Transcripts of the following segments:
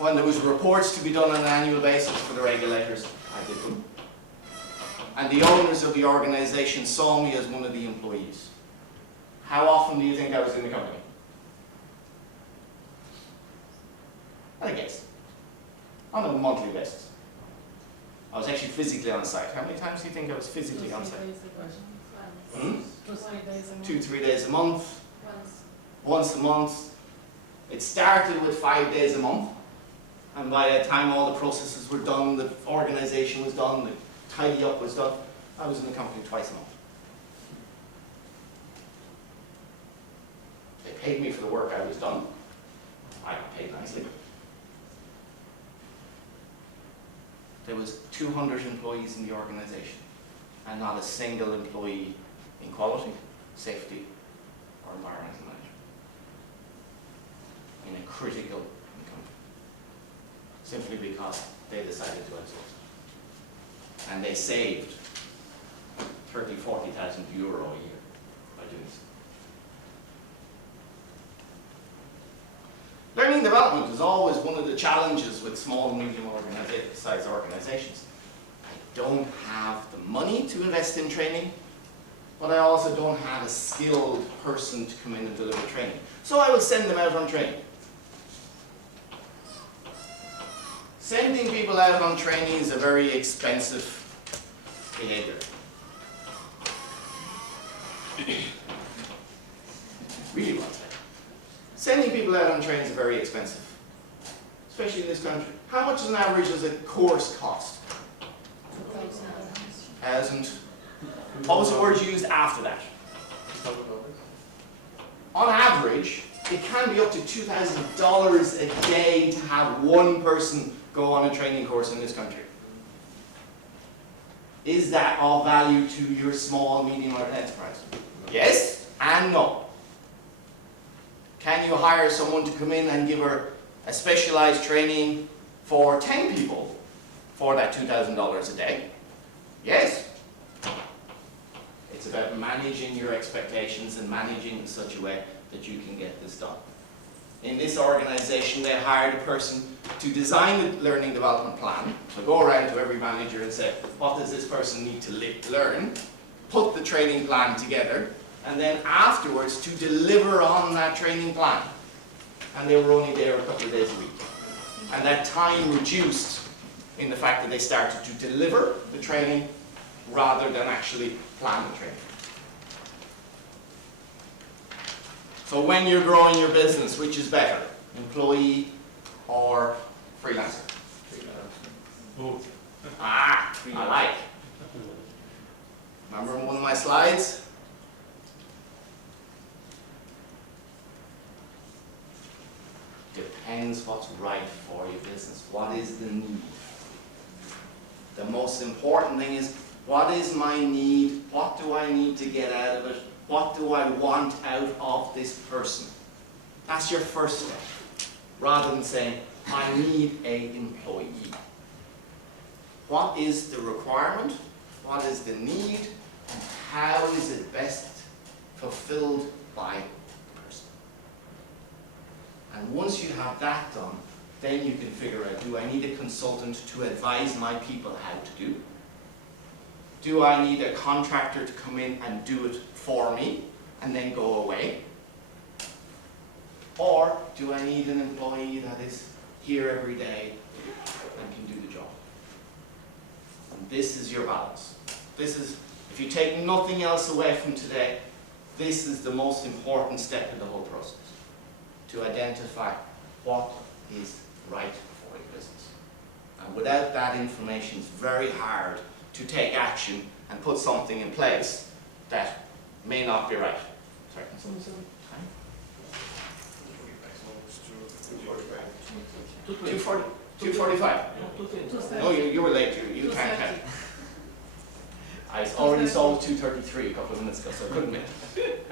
When there was reports to be done on an annual basis for the regulators, I did them. And the owners of the organization saw me as one of the employees. How often do you think I was in the company? I guess. On a monthly basis. I was actually physically on site. How many times do you think I was physically on site? 2, 3 days a month. Once a month. It started with 5 days a month. And by the time all the processes were done, the organization was done, the tidy up was done, I was in the company twice a month. They paid me for the work I was done. I got paid nicely. There was 200 employees in the organization, and not a single employee in quality, safety, or environmental management. In a critical company. Simply because they decided to outsource. And they saved 30,000, 40,000 euro a year by doing so. Learning development is always one of the challenges with small and medium-sized organizations. I don't have the money to invest in training, but I also don't have a skilled person to come in and deliver training. So I will send them out on training. Sending people out on training is a very expensive behavior. Really well said. Sending people out on training is very expensive, especially in this country. How much on average does a course cost? 1,000. What was the word used after that? On average, it can be up to $2,000 a day to have one person go on a training course in this country. Is that of value to your small, medium enterprise? Yes and no. Can you hire someone to come in and give her a specialized training for 10 people for that $2,000 a day? Yes. It's about managing your expectations and managing in such a way that you can get this done. In this organization, they hired a person to design the learning development plan. So go around to every manager and say, what does this person need to learn? Put the training plan together, and then afterwards to deliver on that training plan. And they were only there a couple of days a week. And that time reduced in the fact that they started to deliver the training rather than actually plan the training. So when you're growing your business, which is better, employee or freelancer? Both. Ah, I like. Remember one of my slides? Depends what's right for your business. What is the need? The most important thing is, what is my need? What do I need to get out of it? What do I want out of this person? That's your first step. Rather than saying, I need an employee. What is the requirement? What is the need? And how is it best fulfilled by the person? And once you have that done, then you can figure out, do I need a consultant to advise my people how to do? Do I need a contractor to come in and do it for me and then go away? Or do I need an employee that is here every day and can do the job? And this is your balance. This is, if you take nothing else away from today, this is the most important step in the whole process. To identify what is right for your business. And without that information, it's very hard to take action and put something in place that may not be right. Sorry, can someone say time? 2:45. No, you were late. You can't count. I already saw 2:33 a couple of minutes ago, so I couldn't make it.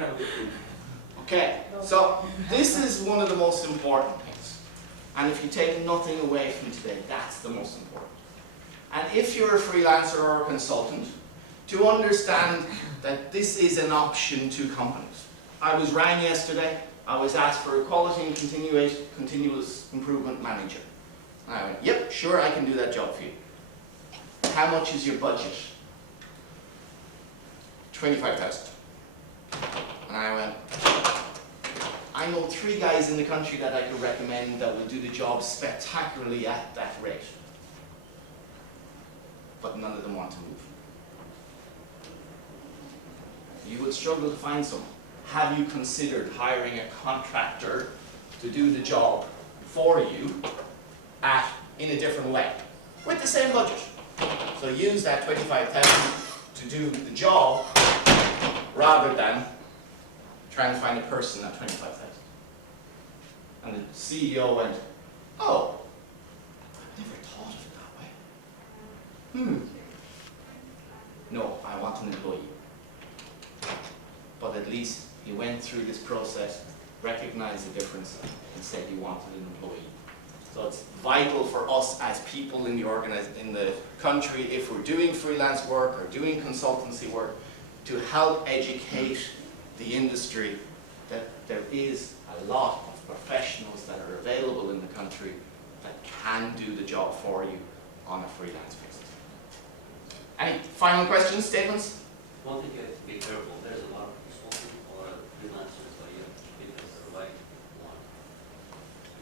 Okay, so this is one of the most important things. And if you take nothing away from today, that's the most important. And if you're a freelancer or a consultant, to understand that this is an option to companies. I was rang yesterday, I was asked for a quality and continuous improvement manager. And I went, yep, sure, I can do that job for you. How much is your budget? 25,000. And I went, I know 3 guys in the country that I could recommend that will do the job spectacularly at that rate. But none of them want to move. You would struggle to find someone. Have you considered hiring a contractor to do the job for you in a different way, with the same budget? So use that 25,000 to do the job rather than trying to find a person at 25,000. And the CEO went, oh, I've never thought of it that way. No, I want an employee. But at least he went through this process, recognized the difference, and said he wanted an employee. So it's vital for us as people in the country, if we're doing freelance work or doing consultancy work, to help educate the industry that there is a lot of professionals that are available in the country that can do the job for you on a freelance basis. Any final questions, statements? One thing you have to be careful, there's a lot of consultants or freelancers, but you have to pick the right one.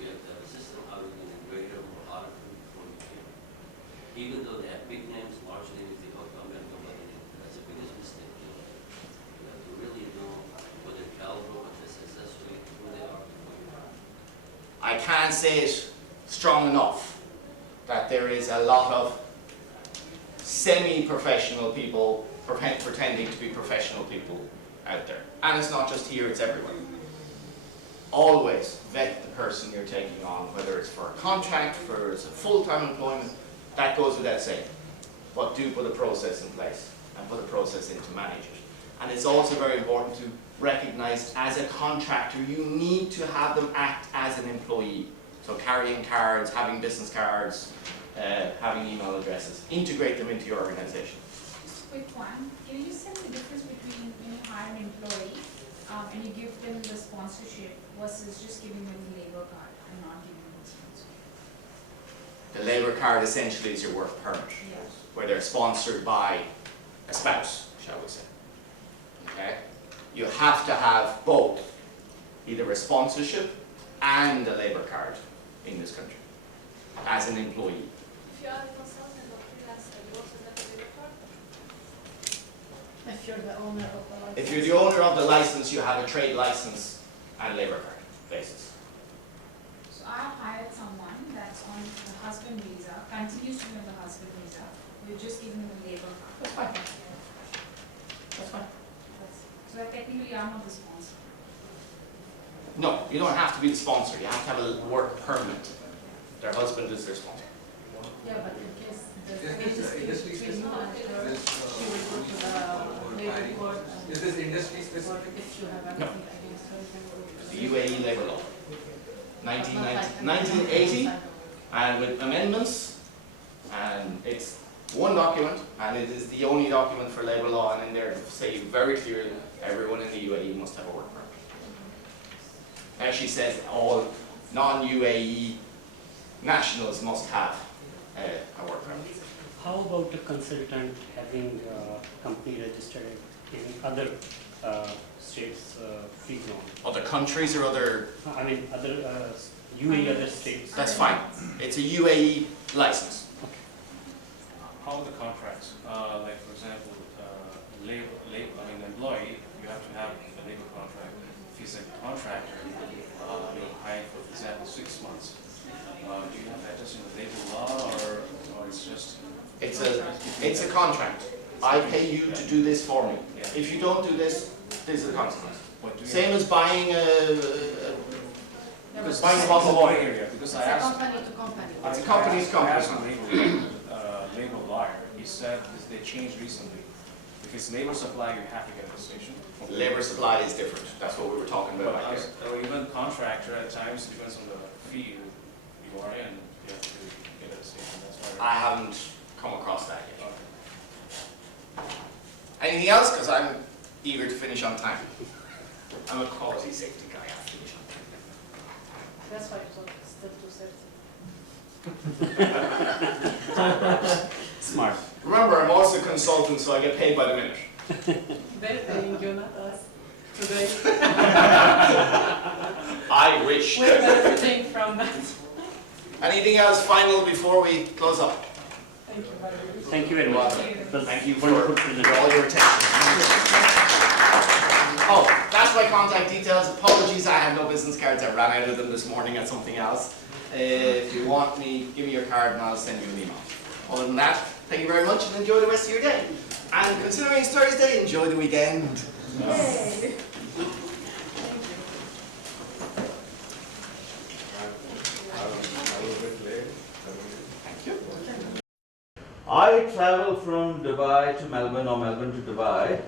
You have to have a system, how you can integrate them or audit them before you can. Even though they have big names, large names, they don't come and go by the name. That's the biggest mistake. You have to really know what their caliber, what their success rate, who they are before you are. I can't say it strong enough that there is a lot of semi-professional people pretending to be professional people out there. And it's not just here, it's everywhere. Always vet the person you're taking on, whether it's for a contract, whether it's a full-time employment, that goes without saying. But do put a process in place and put a process in to manage it. And it's also very important to recognize as a contractor, you need to have them act as an employee. So carrying cards, having business cards, having email addresses, integrate them into your organization. Just a quick one. Can you just tell me the difference between when you hire an employee and you give them the sponsorship versus just giving them the labor card and not giving them the sponsorship? The labor card essentially is your work permit, Yes. where they're sponsored by a spouse, shall we say. Okay? You have to have both, either a sponsorship and a labor card in this country, as an employee. If you are a consultant or freelancer, you also have a labor card? If you're the owner of the license. If you're the owner of the license, you have a trade license and labor card basis. So I hired someone that's on the husband visa, continues to be on the husband visa. We're just giving them a labor card. That's fine. That's fine. So that technically I'm not the sponsor. No, you don't have to be the sponsor. You have to have a work permit. Their husband is their sponsor. Yeah, but in case industry between you and her, This, she will go to the labor court. Is this industry specific? If you have No. anything against her, you can go to The UAE labor law, But not like 1980, and with amendments, and it's one document, and it is the only document for labor law, and in there to say very clearly, everyone in the UAE must have a work permit. Actually says all non-UAE nationals must have a work permit. How about a consultant having a company registered in other states free zone? Other countries or other, I mean, other UAE, other states. that's fine. It's a UAE license. How are the contracts? Like for example, employee, you have to have a labor contract. If he's a contractor, you're hired for example 6 months. Do you have that just in the labor law, or it's just? It's a contract. I pay you to do this for me. If you don't do this, this is the consequence. What do you Same as buying a Because buying a bottle of water. area, because It's I a asked. company to company. It's a company to company. I asked a labor lawyer. He said that they changed recently. If it's labor supply, you have to get a decision. Labor supply is different. That's what we were talking about back there. Or even contractor, at times, depends on the field you are in, you have to get a decision. That's why. I haven't come across that yet. Anything else? Because I'm eager to finish on time. I'm a quality safety guy. I have to finish on time. That's why it's still 2:30. Smart. Remember, I'm also a consultant, so I get paid by the minute. They're paying you, not us. Today, I wish. we're benefiting from that. Anything else final before we close up? Thank you very much. Thank you very much. It was Thank you wonderful for presentation. all your attention. Oh, that's my contact details. Apologies, I have no business cards. I ran out of them this morning at something else. If you want me, give me your card and I'll send you an email. Other than that, thank you very much and enjoy the rest of your day. And considering it's Thursday, enjoy the weekend. Yay. Thank you. I travel from Dubai to Melbourne or Melbourne to Dubai.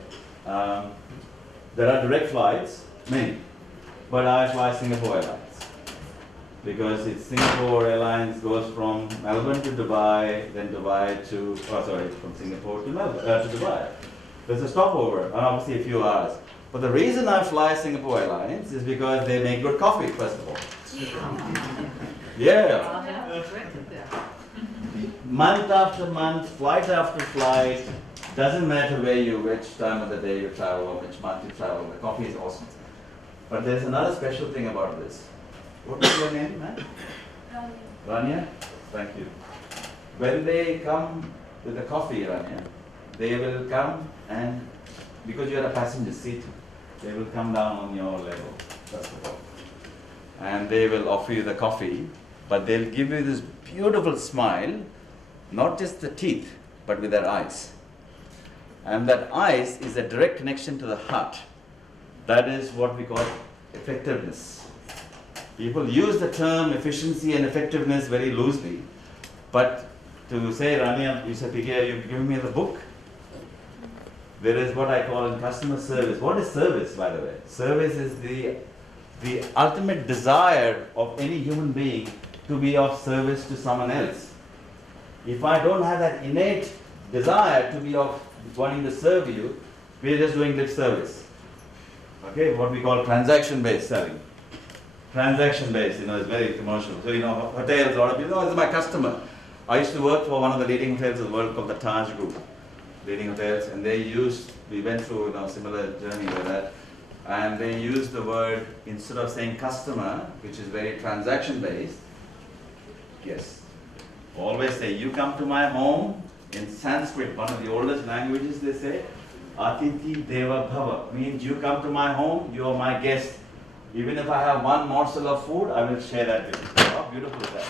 There are direct flights, many, but I fly Singapore Airlines because it's Singapore Airlines goes from Melbourne to Dubai, then from Singapore to Melbourne to Dubai. There's a stopover, and obviously a few hours. But the reason I fly Singapore Airlines is because they make good coffee, first of all. Yeah. Month after month, flight after flight, doesn't matter which time of the day you travel or which month you travel, the coffee is awesome. But there's another special thing about this. What is your name, man? Rania? Thank you. When they come with the coffee, Rania, they will come and, because you're a passenger seat, they will come down on your level, first of all. And they will offer you the coffee, but they'll give you this beautiful smile, not just the teeth, but with their eyes. And that eyes is a direct connection to the heart. That is what we call effectiveness. People use the term efficiency and effectiveness very loosely, but to say, Rania, you said, you're giving me the book. There is what I call in customer service. What is service, by the way? Service is the ultimate desire of any human being to be of service to someone else. If I don't have that innate desire to be of wanting to serve you, we're just doing lip service. Okay, what we call transaction-based selling. Transaction-based, is very commercial. So, hotels, a lot of people, this is my customer. I used to work for one of the leading hotels in the world called the Taj Group. Leading hotels, and we went through a similar journey with that, and they used the word, instead of saying customer, which is very transaction-based, yes. Always say, you come to my home, in Sanskrit, one of the oldest languages they say, Atithi Deva Bhava, means you come to my home, you are my guest. Even if I have one morsel of food, I will share that with you. How beautiful is that?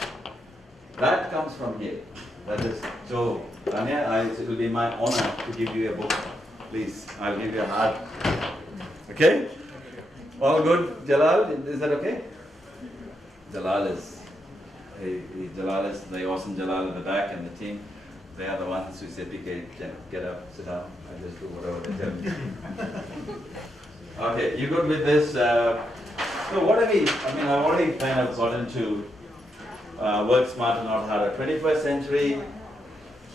That comes from here. That is, so Rania, it will be my honor to give you a book. Please, I'll give you a hug. Okay? All good? Jalal, is that okay? Jalal is the awesome Jalal at the back, and the team. They are the ones who say, PK, get up, sit down, I just do whatever they tell me. Okay, you good with this? So what have I've already kind of got into work smarter, not harder. 21st century,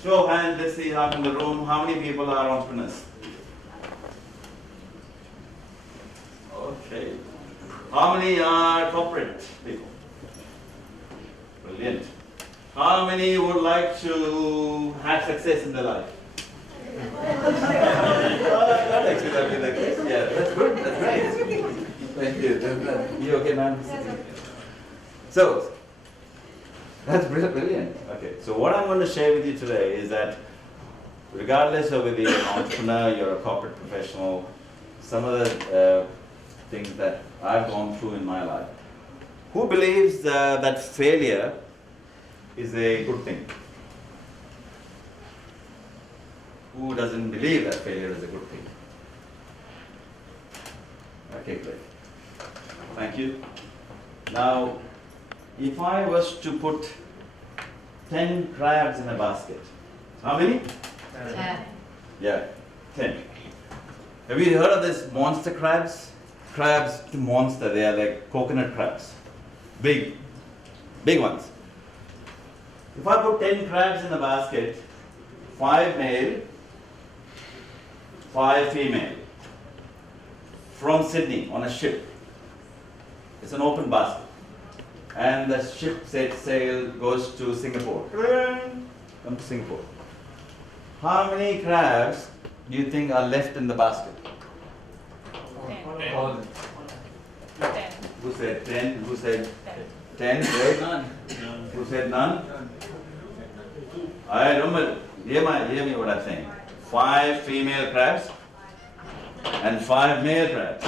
show of hands, let's see how in the room, how many people are entrepreneurs? Okay. How many are corporate people? Brilliant. How many would like to have success in their life? Not exactly the case. Yeah, that's good. That's great. Thank you. You okay, man? So, that's brilliant. Okay, so what I'm going to share with you today is that regardless of whether you're an entrepreneur, you're a corporate professional, some of the things that I've gone through in my life, who believes that failure is a good thing? Who doesn't believe that failure is a good thing? Okay, great. Thank you. Now, if I was to put 10 crabs in a basket, how many? 10. Yeah, 10. Have you heard of this monster crabs? Crabs to monster, they are like coconut crabs. Big ones. If I put 10 crabs in a basket, 5 male, 5 female, from Sydney on a ship, it's an open basket. and the ship sets sail, goes to Singapore. Come to Singapore. How many crabs do you think are left in the basket? 10. All. 10. Who said 10? Who said 10? Right? None. Who said none? I remember, hear me what I'm saying. 5 female crabs and 5 male crabs.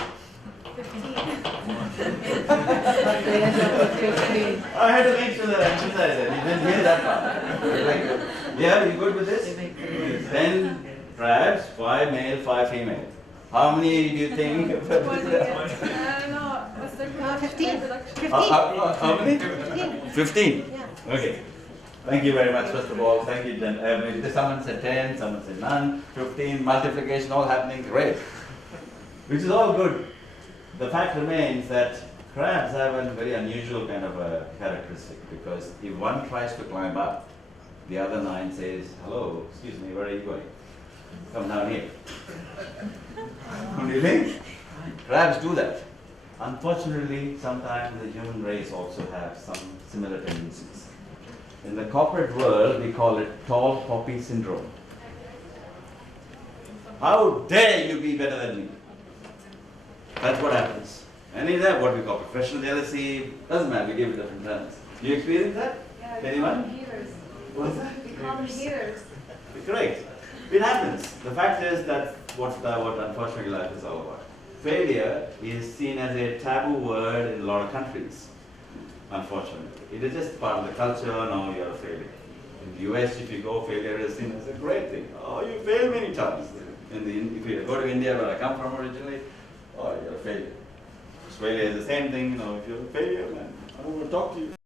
I had to make sure that I emphasized it. You didn't hear that part. Like, yeah, you good with this? 10 crabs, 5 male, 5 female. How many do you think? I don't know, what's the 15. How many? 15. Okay. Thank you very much, first of all. Thank you. Someone said 10, someone said none, 15, multiplication, all happening. Great. Which is all good. The fact remains that crabs have a very unusual kind of a characteristic, because if one tries to climb up, the other 9 says, hello, excuse me, where are you going? Come down here. Don't you think? Crabs do that. Unfortunately, sometimes the human race also have some similar tendencies. In the corporate world, we call it tall poppy syndrome. How dare you be better than me? That's what happens. And is that what we call professional jealousy? Doesn't matter, we give it different terms. Do you experience that? Anyone? Healers. What's that? We call them healers. Correct. It happens. The fact is that what unfortunately life is all about. Failure is seen as a taboo word in a lot of countries. Unfortunately, it is just part of the culture. No, you are a failure. In the US, if you go, failure is seen as a great thing. Oh, you failed many times. If you go to India, where I come from originally, oh, you're a failure. Failure is the same thing. If you're a failure, man, I don't want to talk to you.